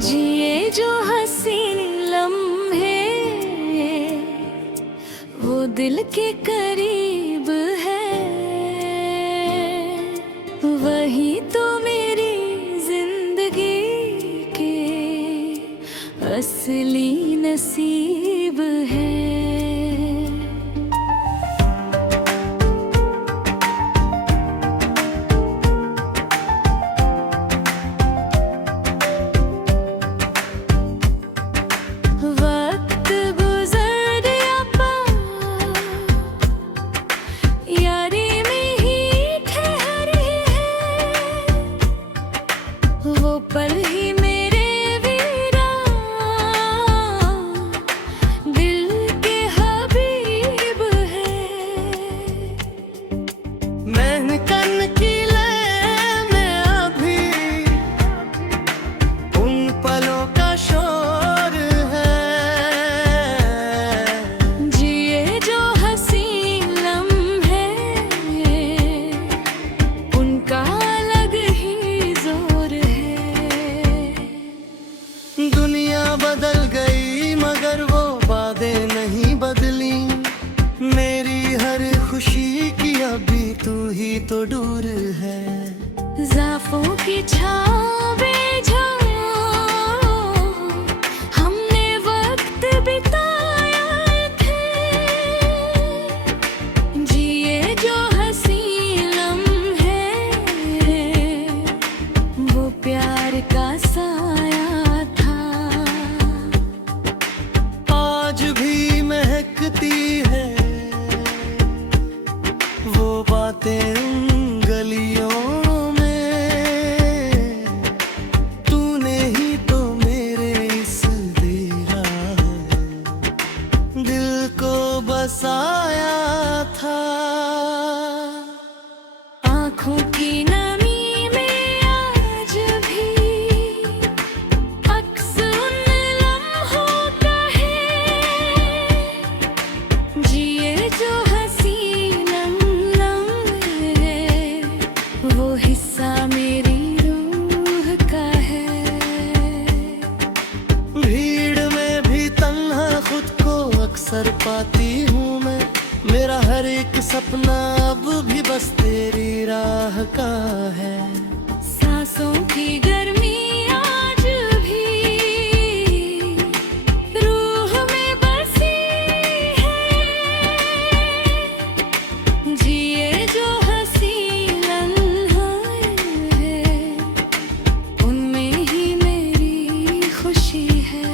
जिए जो हसीन लम्हे वो दिल के करीब है, वही तो मेरी जिंदगी के असली नसीब है। वो पल ही मेरे वीरा दिल के हबीब है। मेहनतन की लय में अभी उन पलों का शोर है। जिए जो हसीन लम्हे उनका अलग ही जोर है। दुनिया बदल गई मगर वो बातें नहीं बदली। मेरी हर खुशी की अभी तू ही तो दूर है। ज़ाफ़ों की छाँवें झाँ हमने वक्त बिताया थे। जिए जो हसीन लम्हे वो प्यार का साया था। आज भी महकती है वो बातें उन गलियों में। तूने ही तो मेरे इस दीरा दिल को बसाया था। आँखों की नमी में आज भी अक्स उन लम्हों का है। जिए जो हसीन लम्हे वो हिस्सा मेरी रूह का है। भीड़ में भी तन्हा खुद को अक्सर पाती हूँ मैं। मेरा हर एक सपना अब भी बस तेरी राह का है। सांसों की गर्मी आज भी रूह में बसी है। जिए जो हसीन लम्हे उनमें ही मेरी खुशी है।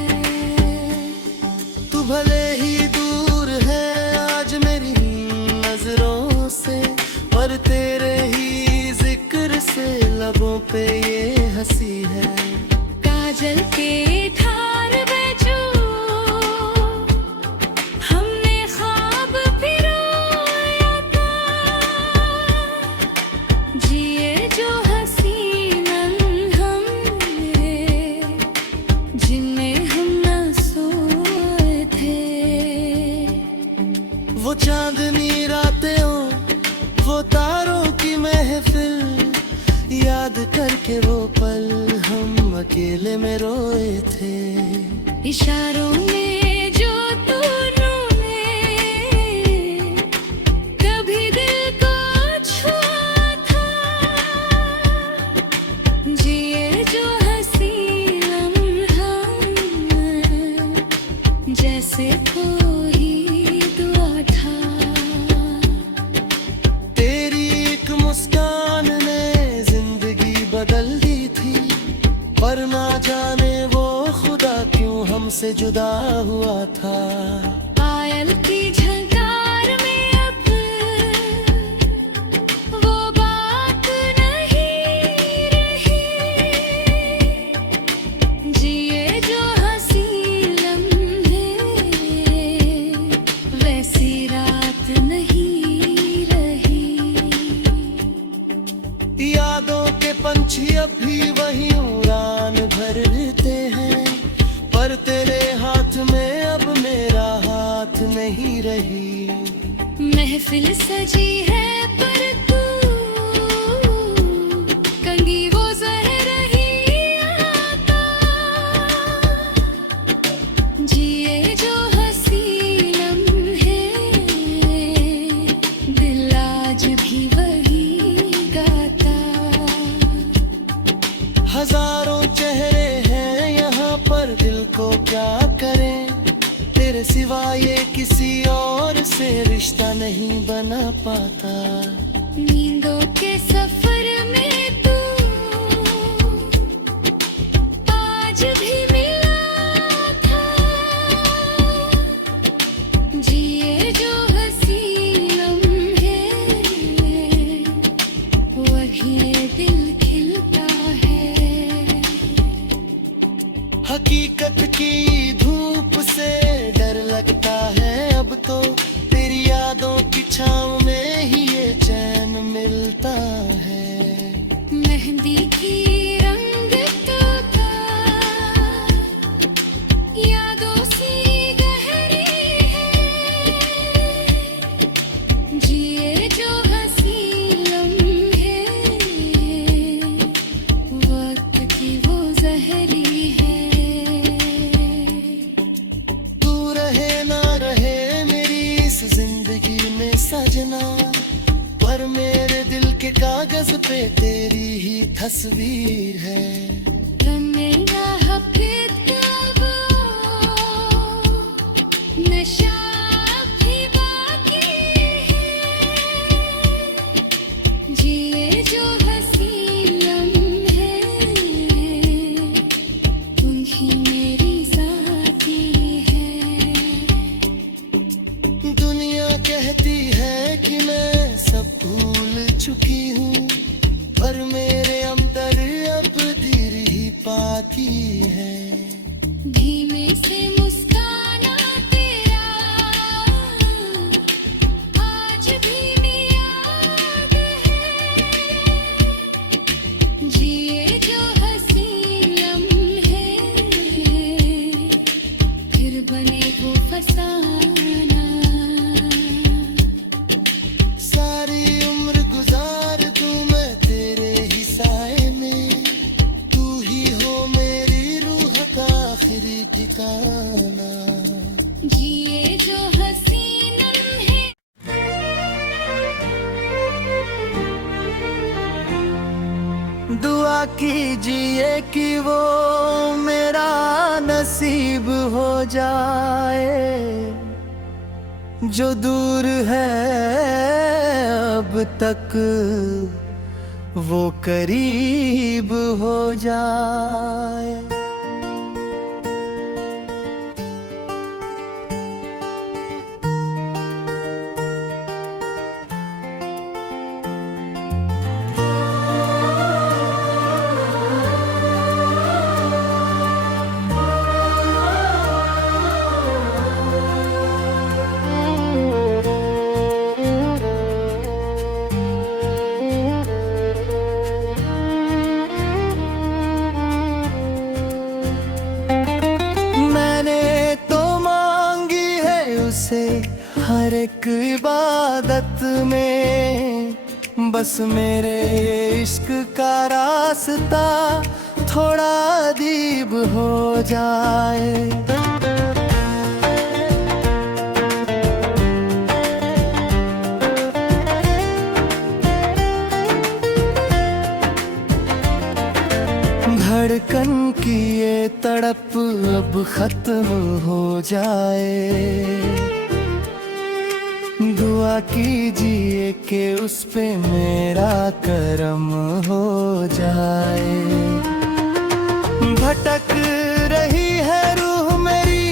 तू भले ही दूर है आज मेरी नजरों से, पर तेरे ही जिक्र से लबों पे ये हंसी है। काजल के ठार बजो हमने ख्वाब पिरोया था। जिए जो हसीन लम्हे जिनमें हम न सोए थे। वो चांदनी रातें हो वो तारों की महफिल, याद करके वो पल हम अकेले में रोए थे। इशारों में जो तूने कभी दिल को छुआ था। जिए जो हसीन लम्हा जैसे कोई दुआ था। तेरी एक मुस्कान ने जिंदगी बदल दी थी, पर ना जाने वो खुदा क्यों हमसे जुदा हुआ था। पायल की झलकार में अब वो बात नहीं रही। जिए जो हसीन लम्हे वैसी रात नहीं रही। यादों के पंछी अब भी वही उड़ान भरते हैं, पर तेरे हाथ में अब मेरा हाथ नहीं रही। महफिल सजी है पर तू कंगी वो ज़हर ही आता। रिश्ता नहीं बना पाता। नींदों के सफर में तू आज भी मिला था। जिए जो हंसी लम्हे, वही दिल खिलता है। हकीकत की धूप से डर लगता है अब तो, तेरी यादों की छाँव में ही ये चैन मिलता है। मेहंदी की रंगतों का यादों सी गहरी है। जिए जो हंसी लम्हे, वक्त की वो जहरी है। तू रहे ना रहे मेरी इस जिंदगी में सजना, पर मेरे दिल के कागज पे तेरी ही तस्वीर है। रंगेगा हफीज का वो नशा भी बाकी है। जिए जो हंसी लम्हे, उन्हीं मेरी साथी है। दुनिया कहती है कि मैं सब भूल चुकी हूँ, पर मेरे अंदर अब धीर ही बाकी है। धीमे से मुस्काना तेरा आज भी याद है। जिए जो हंसी लम्हे, फिर बने वो फसाना। सारी उम्र गुजार दूं मैं तेरे ही साए में, तू ही हो मेरी रूह का आखिरी ठिकाना। जिए जो हंसी लम्हे। दुआ कीजिए कि वो मेरा नसीब हो जाए, जो दूर है अब तक वो करीब हो जाए। हर एक इबादत में बस मेरे इश्क का रास्ता थोड़ा अजीब हो जाए। धड़कन की ये तड़प अब खत्म हो जाए। दुआ कीजिए कि उस पे मेरा करम हो जाए। भटक रही है रूह मेरी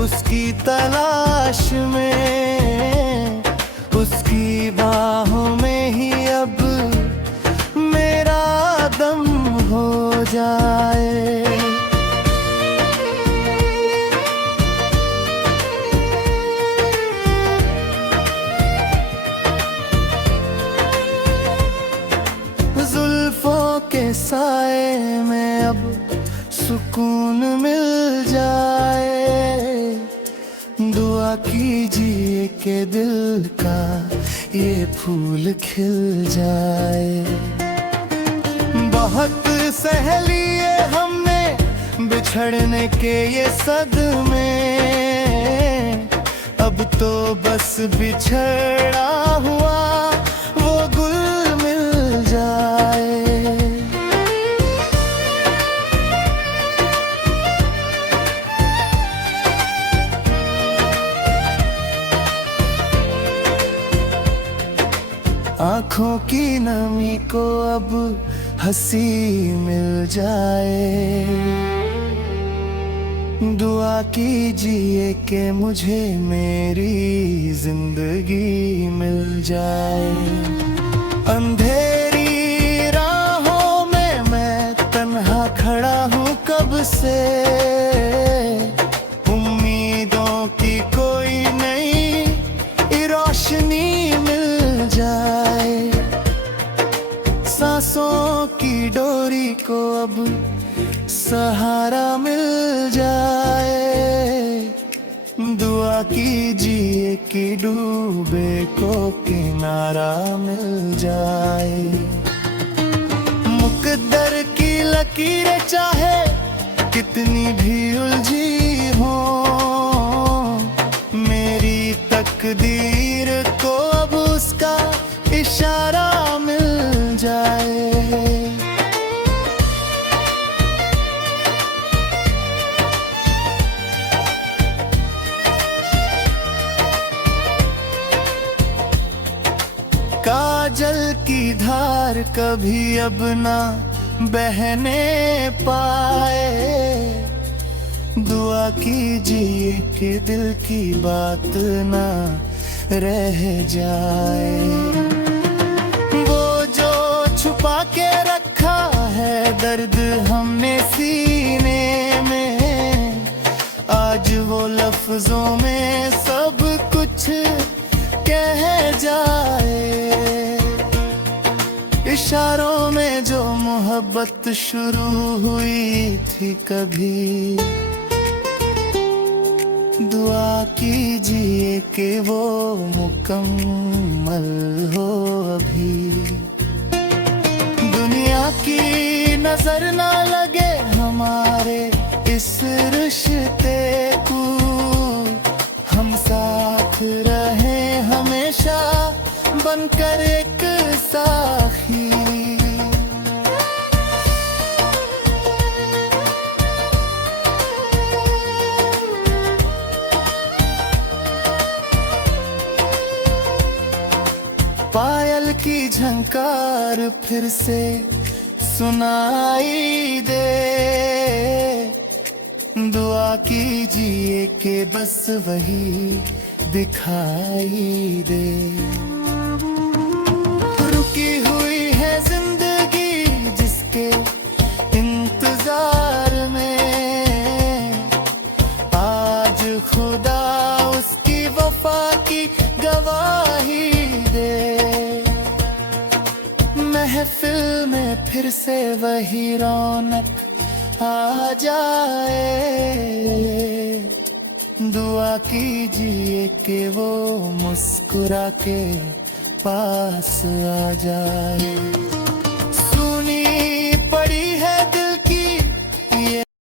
उसकी तलाश में, उसकी बाहों में ही अब मेरा दम हो जाए। जुल्फों के साए में अब सुकून मिल जाए। दुआ कीजिए कि दिल का ये फूल खिल जाए। बहुत सह लिए हमने बिछड़ने के ये सदमे, अब तो बस बिछड़ा हुआ वो गुल मिल जाए। आँखों की नमी को अब हंसी मिल जाए। दुआ कीजिए कि मुझे मेरी जिंदगी मिल जाए। अंधेरी राहों में मैं तन्हा खड़ा हूँ कब से, उम्मीदों की कोई नई रोशनी मिल जाए। सांसों की डोरी को अब सहारा मिल जाए। दुआ कीजिए कि डूबे को किनारा मिल जाए। मुकद्दर की लकीरें चाहे कितनी भी उलझी हो, मेरी तकदीर को अब उसका इशारा मिल जाए। काजल की धार कभी अब ना बहने पाए। दुआ कीजिए कि दिल की बात ना रह जाए। वो जो छुपा के रखा है दर्द हमने सीने में, आज वो लफ्जों में सब कुछ कह जाए। इशारों में जो मोहब्बत शुरू हुई थी कभी, दुआ कीजिए कि वो मुकम्मल हो अभी। दुनिया की नजर ना लगे हमारे इस रिश्ते को, हम साथ रहे हमेशा बनकर एक साथी। पायल की झंकार फिर से सुनाई दे। दुआ कीजिए कि बस वही दिखाई दे। रुकी हुई है जिंदगी जिसके इंतजार में, आज खुदा उसकी वफा की गवाही दे। महफिल में फिर से वही रौनक आ जाए। दुआ कीजिए कि वो मुस्कुरा के पास आ जाए।